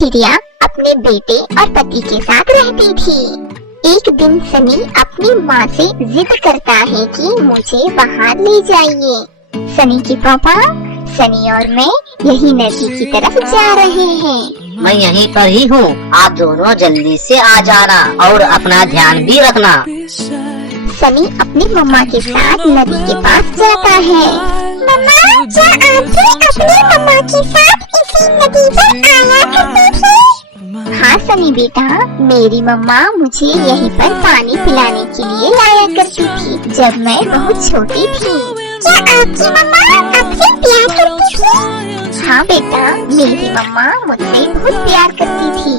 चिड़िया अपने बेटे और पति के साथ रहती थी। एक दिन सनी अपनी माँ से जिद करता है कि मुझे बाहर ले जाइए। सनी के पापा, सनी और मैं यही नदी की तरफ जा रहे हैं। मैं यहीं पर ही हूँ, आप दोनों जल्दी से आ जाना और अपना ध्यान भी रखना। सनी अपनी मम्मा के साथ नदी के पास जाता है। मम्मा, क्या आप भी अपनी मम्मा के साथ इसी नदी पर आया करती थी? हाँ सनी बेटा, मेरी मम्मा मुझे यहीं पर पानी पिलाने के लिए लाया करती थी जब मैं बहुत छोटी थी। क्या आपकी मम्मा आपसे प्यार करती थी? हाँ बेटा, मेरी मम्मा मुझसे बहुत प्यार करती थी।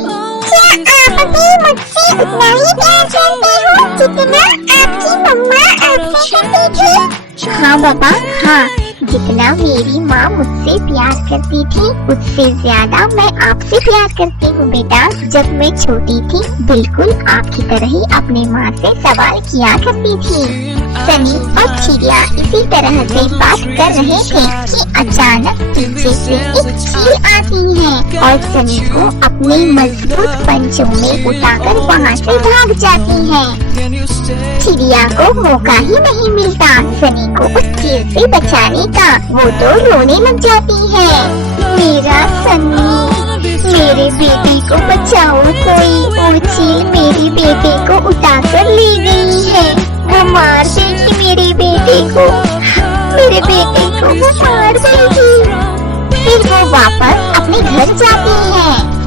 क्या आप भी मुझसे उतना ही प्यार करते हो जितना आपकी मम्मा आपसे करती थी? हाँ बाबा, हाँ, जितना मेरी माँ मुझसे प्यार करती थी उससे ज्यादा मैं आपसे प्यार करती हूँ बेटा। जब मैं छोटी थी बिल्कुल आपकी तरह ही अपनी माँ से सवाल किया करती थी। सनी और चिड़िया इसी तरह से बात कर रहे थे कि अचानक पीछे से एक चील आती है और सनी को अपने मजबूत पंजों में उठाकर वहाँ से भाग जाती है। चिड़िया को मौका ही नहीं मिलता सनी को उस चील से बचाने का। वो तो रोने लग जाती है। मेरा सनी, मेरे बेटे को बचाओ कोई, वो चील मेरे बेटे को उठाकर ले गई है। वो मार देगी मेरे बेटे को, मेरे बेटे को वो मार देगी। फिर वो वापस अपने घर जाती है।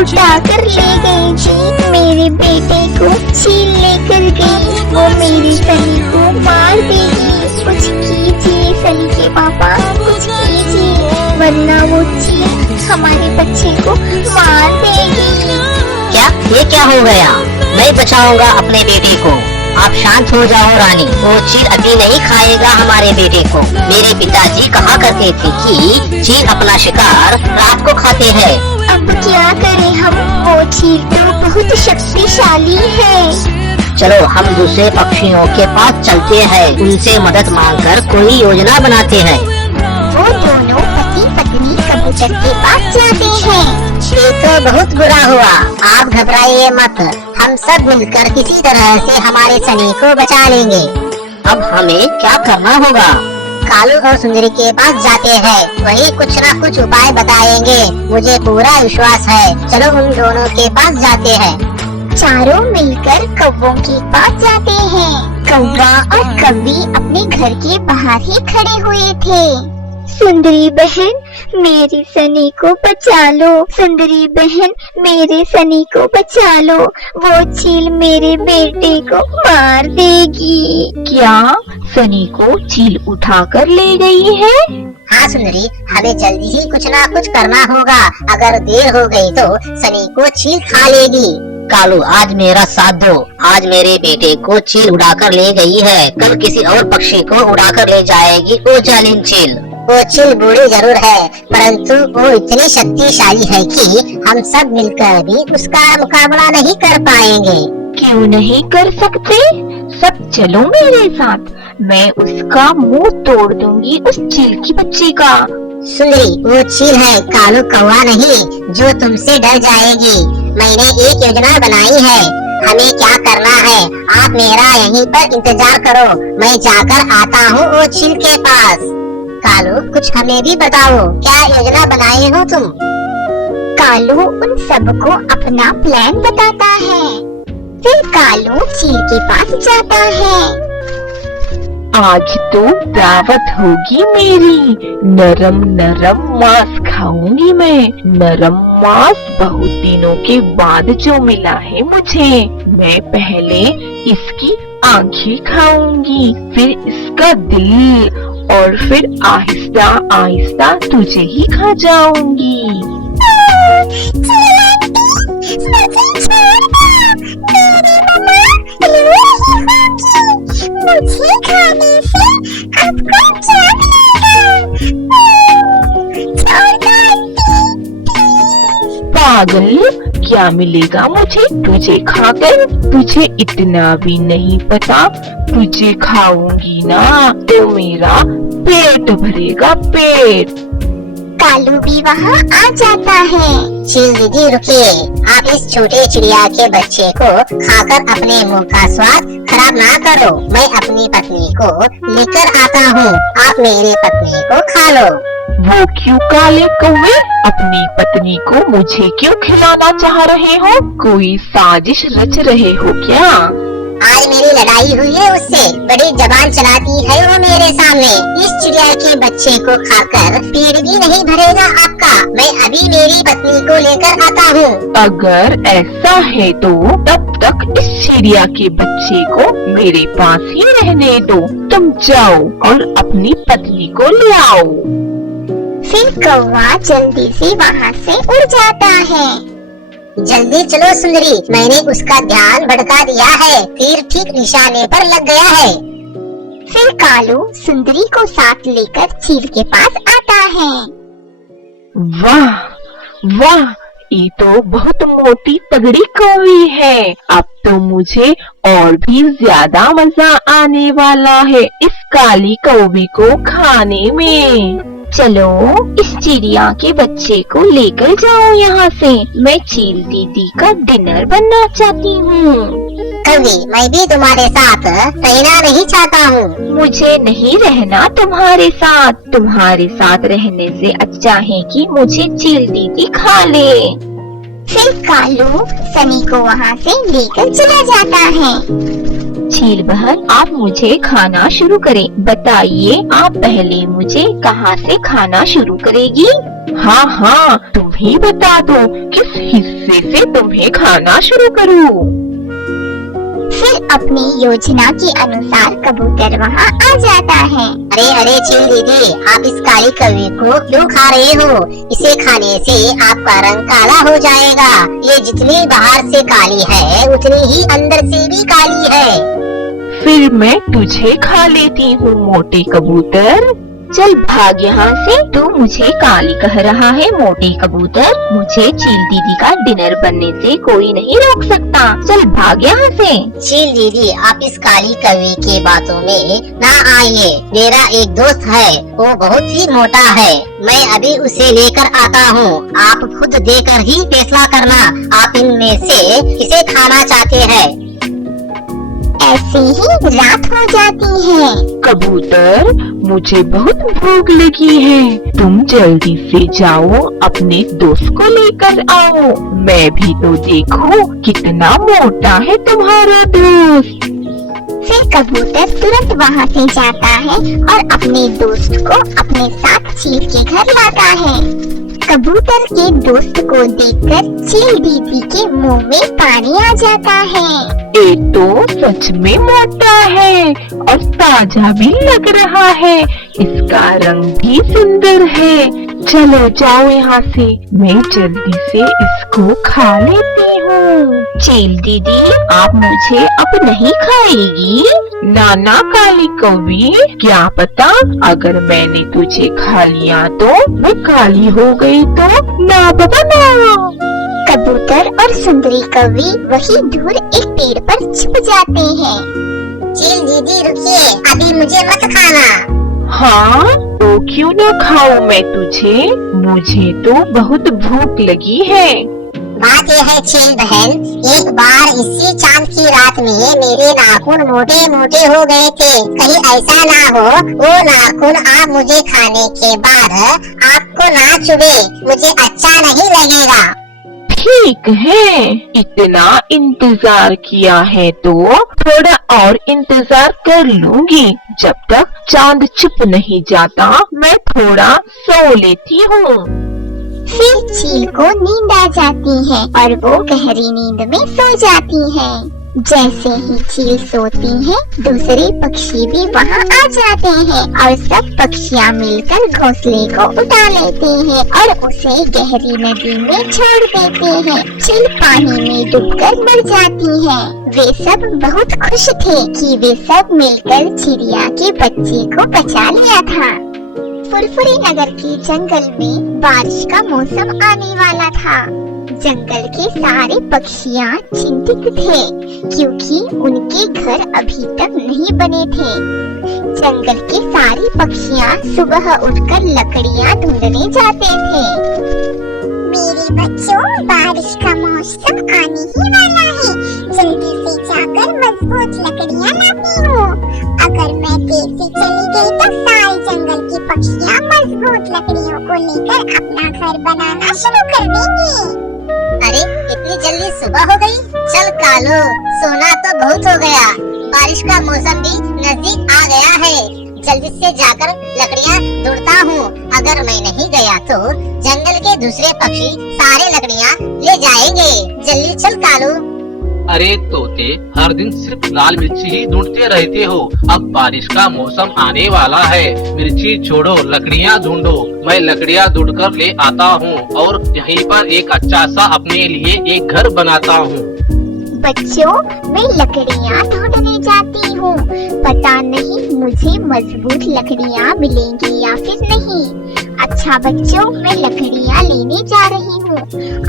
उठाकर ले गई थी मेरे बेटे को, चील लेकर गई, वो मेरे सनी को मार देगी। कुछ कीजिए सनी के पापा, कुछ कीजिए वरना वो चील हमारे बच्चे को मार देगी। क्या हो गया? मैं बचाऊंगा अपने बेटे को। आप शांत हो जाओ रानी, वो चील अभी नहीं खाएगा हमारे बेटे को। मेरे पिताजी कहा करते थे कि चील अपना शिकार रात को खाते हैं। अब क्या करें हम, वो चील तो बहुत शक्तिशाली है। चलो हम दूसरे पक्षियों के पास चलते हैं, उनसे मदद मांगकर कोई योजना बनाते हैं। वो दोनों पति पत्नी कबूतर के पास जाते हैं। ये तो बहुत बुरा हुआ, आप घबराइए मत, हम सब मिलकर किसी तरह से हमारे सनी को बचा लेंगे। अब हमें क्या करना होगा? कालू और सुंदरी के पास जाते हैं, वही कुछ न कुछ उपाय बताएंगे, मुझे पूरा विश्वास है। चलो उन दोनों के पास जाते हैं। चारों मिलकर कौवों के पास जाते हैं। कौवा और कौवी अपने घर के बाहर ही खड़े हुए थे। सुंदरी बहन, मेरी सनी को बचा लो। सुंदरी बहन, मेरे सनी को बचा लो, वो चील मेरे बेटे को मार देगी। क्या सनी को चील उठाकर ले गई है? हाँ सुंदरी, हमें जल्दी ही कुछ ना कुछ करना होगा, अगर देर हो गई तो सनी को चील खा लेगी। कालू, आज मेरा साथ दो, आज मेरे बेटे को चील उड़ाकर ले गई है, कल किसी और पक्षी को उड़ाकर ले जाएगी वो जालिम चील। वो चील बूढ़ी जरूर है, परंतु वो इतनी शक्तिशाली है कि हम सब मिलकर भी उसका मुकाबला नहीं कर पाएंगे। क्यों नहीं कर सकते? सब चलो मेरे साथ, मैं उसका मुंह तोड़ दूंगी उस चील की बच्ची का। सुंदरी, वो चील है, कालू कौवा नहीं, जो तुमसे डर जाएगी। मैंने एक योजना बनाई है, हमें क्या करना है, आप मेरा यहीं पर इंतजार करो, मैं जाकर आता हूँ वो चील के पास। कालू, कुछ हमें भी बताओ, क्या योजना बनाए हो तुम? कालू उन सबको अपना प्लान बताता है। फिर कालू चील के पास जाता है। आज तो दावत होगी मेरी, नरम नरम मांस खाऊंगी मैं। नरम मांस बहुत दिनों के बाद जो मिला है मुझे। मैं पहले इसकी आंखें खाऊंगी, फिर इसका दिल, और फिर आहिस्ता आहिस्ता तुझे ही खा जाऊंगी। मुझे खाने से आपको क्या पागल, क्या मिलेगा मुझे तुझे खाकर? तुझे इतना भी नहीं पता, तुझे खाऊंगी ना तो मेरा पेट भरेगा, पेट। कालू भी वहाँ आ जाता है। चील दीदी रुकिए, आप इस छोटे चिड़िया के बच्चे को खाकर अपने मुंह का स्वाद खराब ना करो। मैं अपनी पत्नी को लेकर आता हूँ, आप मेरी पत्नी को खा लो। वो क्यों काले कौवे अपनी पत्नी को मुझे क्यों खिलाना चाह रहे हो? कोई साजिश रच रहे हो क्या? आज मेरी लड़ाई हुई है उससे, बड़ी जबान चलाती है वो मेरे सामने। इस चिड़िया के बच्चे को खाकर पेट भी नहीं भरेगा आपका। मैं अभी मेरी पत्नी को लेकर आता हूँ। अगर ऐसा है तो तब तक इस चिड़िया के बच्चे को मेरे पास ही रहने दो। तुम जाओ और अपनी पत्नी को ले आओ। फिर कौवा जल्दी से वहाँ से उड़ जाता है। जल्दी चलो सुंदरी, मैंने उसका ध्यान भटका दिया है, तीर ठीक निशाने पर लग गया है। फिर कालू सुंदरी को साथ लेकर चील के पास आता है। वाह वाह, ये तो बहुत मोटी तगड़ी कौवी है। अब तो मुझे और भी ज्यादा मजा आने वाला है इस काली कौवी को खाने में। चलो इस चिड़िया के बच्चे को लेकर जाओ यहाँ से। मैं चील दीदी का डिनर बनना चाहती हूँ। कभी मैं भी तुम्हारे साथ रहना नहीं चाहता हूँ। मुझे नहीं रहना तुम्हारे साथ। तुम्हारे साथ रहने से अच्छा है कि मुझे चील दीदी खा ले। फिर कालू सनी को वहाँ से लेकर चला जाता है। चील बहन, आप मुझे खाना शुरू करें। बताइए आप पहले मुझे कहाँ से खाना शुरू करेगी? हाँ हाँ, तुम ही बता दो किस हिस्से से तुम्हें खाना शुरू करूँ। फिर अपनी योजना के अनुसार कबूतर वहाँ आ जाता है। अरे अरे चील दीदी, आप इस काली कौवी को क्यों खा रहे हो? इसे खाने से आपका रंग काला हो जाएगा। ये जितनी बाहर से काली है उतनी ही अंदर से भी काली है। फिर मैं तुझे खा लेती हूँ मोटे कबूतर। चल भाग यहाँ से। तू मुझे काली कह रहा है मोटे कबूतर। मुझे चील दीदी का डिनर बनने से कोई नहीं रोक सकता। चल भाग यहाँ से। चील दीदी, आप इस काली कौवी के बातों में ना आइए। मेरा एक दोस्त है, वो बहुत ही मोटा है। मैं अभी उसे लेकर आता हूँ। आप खुद देखकर ही फैसला करना, आप इनमें से किसे खाना चाहते हैं। ऐसे ही रात हो जाती है। कबूतर, मुझे बहुत भूख लगी है। तुम जल्दी से जाओ, अपने दोस्त को लेकर आओ। मैं भी तो देखूं कितना मोटा है तुम्हारा दोस्त। फिर कबूतर तुरंत वहाँ से जाता है और अपने दोस्त को अपने साथ चील के घर लाता है। कबूतर के दोस्त को देखकर चील दीदी के मुंह में पानी आ जाता है। ये तो सच में मोटा है और ताजा भी लग रहा है। इसका रंग भी सुंदर है। चलो जाओ यहाँ से, मैं जल्दी से इसको खा लेती हूँ। चील दीदी, आप मुझे अब नहीं खाएगी? नाना काली कौवी, क्या पता अगर मैंने तुझे खा लिया तो मैं काली हो गई तो? ना बाबा ना। कबूतर और सुंदरी कौवी वही दूर एक पेड़ पर छुप जाते हैं। चील दीदी रुकिए, अभी मुझे मत खाना। हाँ, तो क्यों न खाऊं मैं तुझे? मुझे तो बहुत भूख लगी है। बात यह है चील बहन, एक बार इसी चांद की रात में मेरे नाखून मोटे मोटे हो गए थे। कहीं ऐसा ना हो वो नाखून आप मुझे खाने के बाद आपको ना चुभे, मुझे अच्छा नहीं लगेगा। ठीक है, इतना इंतजार किया है तो थोड़ा और इंतजार कर लूंगी। जब तक चांद छुप नहीं जाता मैं थोड़ा सो लेती हूँ। फिर चील को नींद आ जाती है और वो गहरी नींद में सो जाती है। जैसे ही चील सोती है, दूसरे पक्षी भी वहाँ आ जाते हैं और सब पक्षियाँ मिलकर घोंसले को उठा लेते हैं और उसे गहरी नदी में छोड़ देते हैं। चील पानी में डूबकर मर जाती है। वे सब बहुत खुश थे कि वे सब मिलकर चिड़िया के बच्चे को बचा लिया था। फुरफुरी नगर के जंगल में बारिश का मौसम आने वाला था। जंगल के सारे पक्षियाँ चिंतित थे क्योंकि उनके घर अभी तक नहीं बने थे। जंगल के सारे पक्षियाँ सुबह उठकर लकड़ियाँ ढूंढने जाते थे। मेरे बच्चों, बारिश का मौसम आने ही वाला है। जल्दी से जाकर मजबूत लकड़ियाँ लाती हूँ। अगर मैं देर से चली गई तो सारे जंगल की पक्षियाँ मजबूत लकड़ियों को लेकर अपना घर बनाना शुरू कर देंगी। अरे इतनी जल्दी सुबह हो गई? चल कालू, सोना तो बहुत हो गया। बारिश का मौसम भी नजदीक आ गया है। जल्दी से जाकर लकड़ियाँ ढूंढता हूँ। अगर मैं नहीं गया तो जंगल के दूसरे पक्षी सारे लकड़ियाँ ले जाएंगे। जल्दी चल कालू। अरे तोते, हर दिन सिर्फ लाल मिर्ची ही ढूंढते रहते हो। अब बारिश का मौसम आने वाला है। मिर्ची छोड़ो, लकड़ियाँ ढूंढो। मैं लकड़ियाँ ढूंढ कर ले आता हूँ और यहीं पर एक अच्छा सा अपने लिए एक घर बनाता हूँ। बच्चों, मैं लकड़ियाँ ढूंढने जाती हूँ। पता नहीं मुझे मजबूत लकड़ियाँ मिलेंगी या फिर नहीं। अच्छा बच्चों, मैं लकड़ियाँ लेने जा रही हूँ।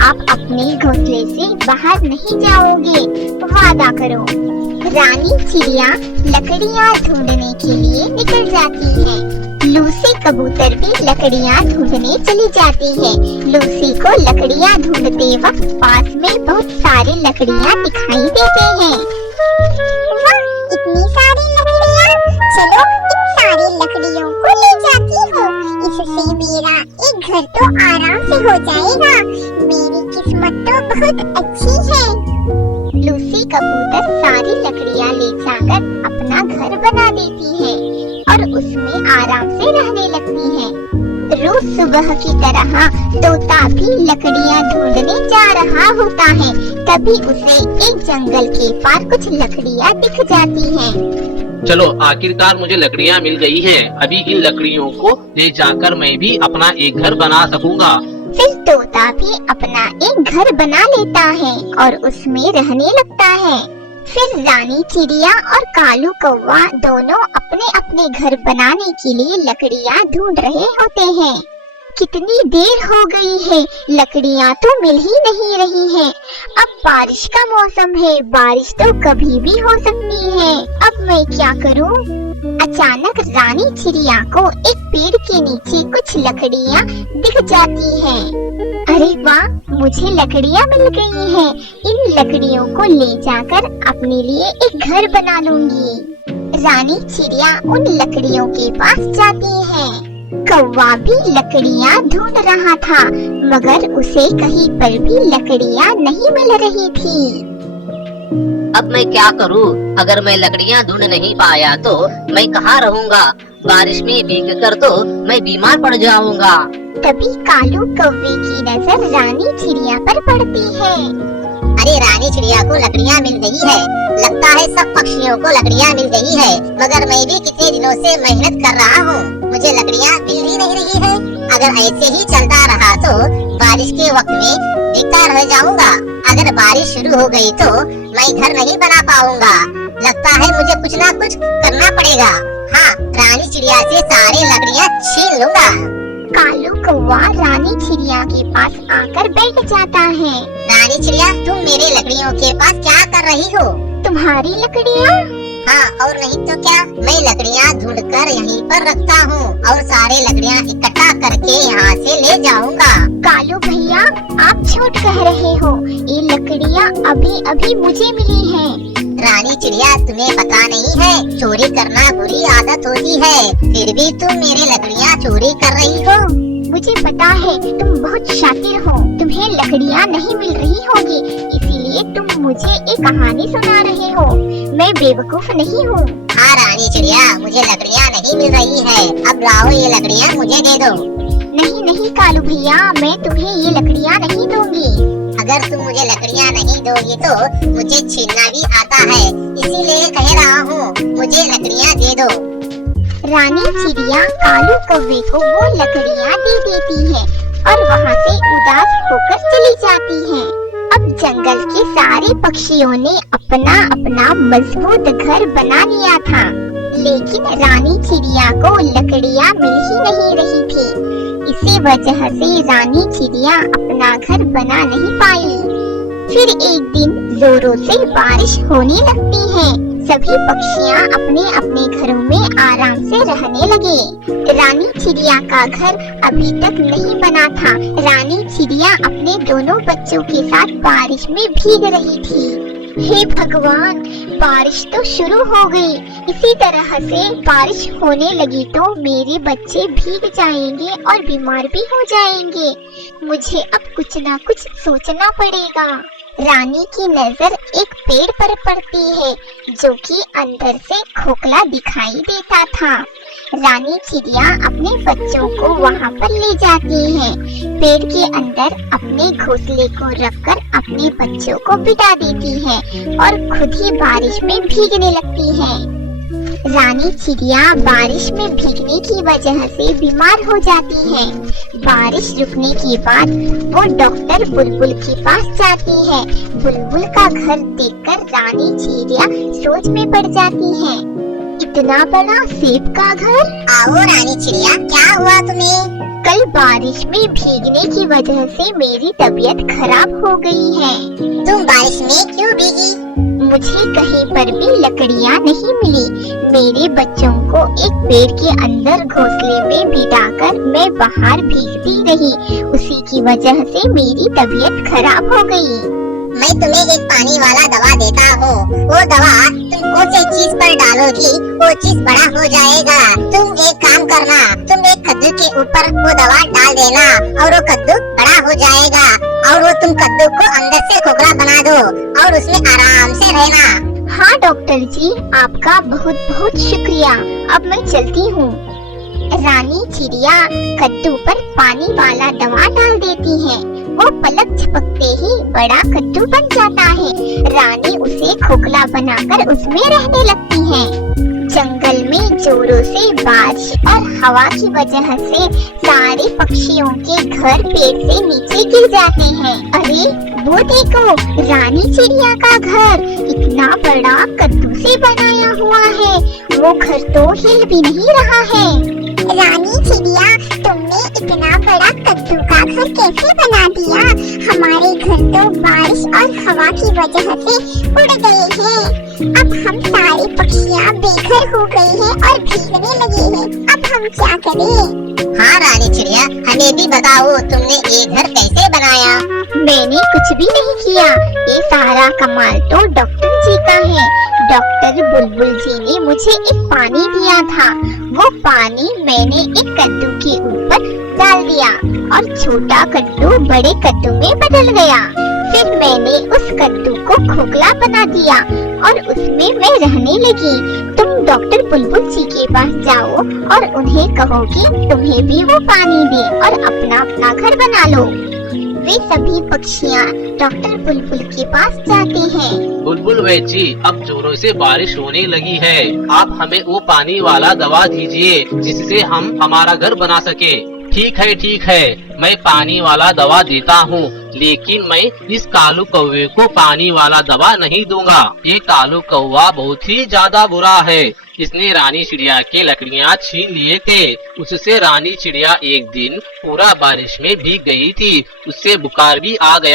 आप अपने घोंसले से बाहर नहीं जाओगे, वादा करो। रानी चिड़िया लकड़ियाँ ढूंढने के लिए निकल जाती है। लूसी कबूतर भी लकड़ियाँ ढूंढने चली जाती है। लूसी को लकड़ियाँ ढूंढते वक्त पास में बहुत सारी लकड़ियाँ दिखाई देते हैं। वाह, इतनी सारी लकड़ियाँ! चलो इन सारी लकड़ियों को ले जाती हूँ। इससे मेरा एक घर तो आराम से हो जाएगा। मेरी किस्मत तो बहुत अच्छी है। लूसी कबूतर सारी लकड़ियाँ ले जाकर अपना घर बना देती है और उसमें आराम से रहने लगती है। रोज सुबह की तरह तोता भी लकड़ियाँ ढूंढने जा रहा होता है। तभी उसे एक जंगल के पार कुछ लकड़ियाँ दिख जाती हैं। चलो, आखिरकार मुझे लकड़ियाँ मिल गई हैं। अभी इन लकड़ियों को ले जाकर मैं भी अपना एक घर बना सकूंगा। फिर तोता भी अपना एक घर बना लेता है और उसमें रहने लगता है। फिर रानी चिड़िया और कालू कौवा दोनों अपने अपने घर बनाने के लिए लकड़ियाँ ढूंढ रहे होते हैं। कितनी देर हो गई है, लकड़ियाँ तो मिल ही नहीं रही हैं। अब बारिश का मौसम है, बारिश तो कभी भी हो सकती है। अब मैं क्या करूँ? अचानक रानी चिड़िया को एक पेड़ के नीचे कुछ लकड़ियाँ दिख जाती हैं। अरे वाह, मुझे लकड़ियाँ मिल गई हैं। इन लकड़ियों को ले जाकर अपने लिए एक घर बना लूंगी। रानी चिड़िया उन लकड़ियों के पास जाती है। कौवा भी लकड़ियाँ ढूंढ रहा था, मगर उसे कहीं पर भी लकड़ियाँ नहीं मिल रही थी। अब मैं क्या करूँ? अगर मैं लकड़ियाँ ढूंढ नहीं पाया तो मैं कहाँ रहूँगा? बारिश में भीग कर तो मैं बीमार पड़ जाऊँगा। तभी कालू कौवे की नजर रानी चिड़िया पर पड़ती है। अरे रानी चिड़िया को लकड़ियाँ मिल गई है। लगता है सब पक्षियों को लकड़ियाँ मिल गई है, मगर मैं भी कितने दिनों से मेहनत कर रहा हूँ, मुझे लकड़ियाँ मिल ही नहीं रही है। अगर ऐसे ही चलता रहा तो बारिश के वक्त में भीगता रह जाऊंगा। अगर बारिश शुरू हो गई तो मैं घर नहीं बना पाऊंगा। लगता है मुझे कुछ ना कुछ करना पड़ेगा। हाँ, रानी चिड़िया से सारे लकड़ियाँ छीन लूंगा। कालू कौवा रानी चिड़िया के पास आकर बैठ जाता है। रानी चिड़िया, तुम मेरे लकड़ियों के पास क्या कर रही हो? तुम्हारी लकड़ियाँ? हाँ, और नहीं तो क्या। मैं लकड़ियाँ ढूंढकर यहीं पर रखता हूँ और सारे लकड़ियाँ इकट्ठा करके यहाँ से ले जाऊंगा। कालू भैया, आप झूठ कह रहे हो। ये लकड़ियाँ अभी अभी मुझे मिली हैं। रानी चिड़िया, तुम्हें पता नहीं है, चोरी करना बुरी आदत होती है, फिर भी तुम मेरे लकड़ियाँ चोरी कर रही हो। मुझे पता है, तुम बहुत शातिर हो। तुम्हें लकड़ियाँ नहीं मिल रही होगी, इसीलिए तुम मुझे एक कहानी सुना रहे हो। मैं बेवकूफ नहीं हूँ। हाँ रानी चिड़िया, मुझे लकड़ियाँ नहीं मिल रही है। अब लाओ ये लकड़ियाँ मुझे दे दो। नहीं नहीं कालू भैया, मैं तुम्हें ये लकड़ियाँ नहीं दूंगी। अगर तुम मुझे लकड़ियाँ नहीं दोगी तो मुझे छीनना भी आता है, इसीलिए कह रहा हूँ, मुझे लकड़ियाँ दे दो। रानी चिड़िया कालू कौवे को वो लकड़ियाँ दे देती है और वहाँ से उदास होकर चली जाती है। अब जंगल के सारे पक्षियों ने अपना अपना मजबूत घर बना लिया था, लेकिन रानी चिड़िया को लकड़ियाँ मिल ही नहीं रही थी। इसी वजह से रानी चिड़िया अपना घर बना नहीं पाई। फिर एक दिन जोरों से बारिश होने लगती है। सभी पक्षियाँ अपने अपने घरों में आराम से रहने लगे। रानी चिड़िया का घर अभी तक नहीं बना था। रानी चिड़िया अपने दोनों बच्चों के साथ बारिश में भीग रही थी। हे भगवान, बारिश तो शुरू हो गई। इसी तरह से बारिश होने लगी तो मेरे बच्चे भीग जाएंगे और बीमार भी हो जाएंगे। मुझे अब कुछ ना कुछ सोचना पड़ेगा। रानी की नजर एक पेड़ पर पड़ती है जो कि अंदर से खोखला दिखाई देता था। रानी चिड़िया अपने बच्चों को वहाँ पर ले जाती है। पेड़ के अंदर अपने घोंसले को रखकर अपने बच्चों को बिठा देती है और खुद ही बारिश में भीगने लगती है। रानी चिड़िया बारिश में भीगने की वजह से बीमार हो जाती है। बारिश रुकने के बाद वो डॉक्टर बुलबुल के पास जाती है। बुलबुल का घर देखकर रानी चिड़िया सोच में पड़ जाती है। इतना बड़ा सेब का घर? आओ रानी चिड़िया, क्या हुआ तुम्हें? कल बारिश में भीगने की वजह से मेरी तबीयत खराब हो गई है। तुम बारिश में क्यों भीगी? मुझे कहीं पर भी लकड़ियाँ नहीं मिली। मेरे बच्चों को एक पेड़ के अंदर घोंसले में बिठाकर मैं बाहर भीगती रही। उसी की वजह से मेरी तबीयत खराब हो गई। मैं तुम्हें एक पानी वाला दवा देता हूँ। वो दवा तुम कौन सी चीज पर डालोगी वो चीज बड़ा हो जाएगा। तुम एक काम करना, तुम एक कद्दू के ऊपर वो दवा डाल देना और वो कद्दू बड़ा हो जाएगा और वो तुम कद्दू को अंदर से खोखला बना दो और उसमें आराम से रहना। हाँ डॉक्टर जी, आपका बहुत बहुत शुक्रिया। अब मैं चलती हूँ। रानी चिड़िया कद्दू पर पानी वाला दवा डाल देती है। वो पलक झपकते ही बड़ा कद्दू बन जाता है। रानी उसे खोखला बनाकर उसमें रहने लगती है। जंगल में जोरों से बारिश और हवा की वजह से सारे पक्षियों के घर पेड़ से नीचे गिर जाते हैं। अरे वो देखो, रानी चिड़िया का घर इतना बड़ा कद्दू से बनाया हुआ है। वो घर तो हिल भी नहीं रहा है। रानी चिड़िया, तुमने इतना बड़ा कद्दू का घर कैसे बना दिया? हमारे घर तो बारिश और हवा की वजह से उड़ गए हैं। अब हम सारे पक्षियाँ बेघर हो गए हैं और भीगने लगे हैं। अब हम क्या करें? हाँ रानी चिड़िया, हमें भी बताओ, तुमने ये घर कैसे बनाया? मैंने कुछ भी नहीं किया। ये सारा कमाल तो डॉक्टर जी का है। डॉक्टर बुलबुल जी ने मुझे एक पानी दिया था। वो पानी मैंने एक कद्दू के ऊपर डाल दिया और छोटा कद्दू बड़े कद्दू में बदल गया। फिर मैंने उस कद्दू को खोखला बना दिया और उसमें मैं रहने लगी। तुम डॉक्टर बुलबुल जी के पास जाओ और उन्हें कहो कि तुम्हें भी वो पानी दे और अपना अपना घर बना लो। वे सभी पक्षियाँ डॉक्टर बुलबुल के पास जाते हैं। बुलबुल भाई जी, अब जोरों से बारिश होने लगी है। आप हमें वो पानी वाला दवा दीजिए जिससे हम हमारा घर बना सके। ठीक है, मैं पानी वाला दवा देता हूँ, लेकिन मैं इस कालू कौवे को पानी वाला दवा नहीं दूंगा। ये कालू कौवा बहुत ही ज्यादा बुरा है। इसने रानी चिड़िया के लकड़ियाँ छीन लिए थे। उससे रानी चिड़िया एक दिन पूरा बारिश में भीग गई थी। उससे बुखार भी आ गया।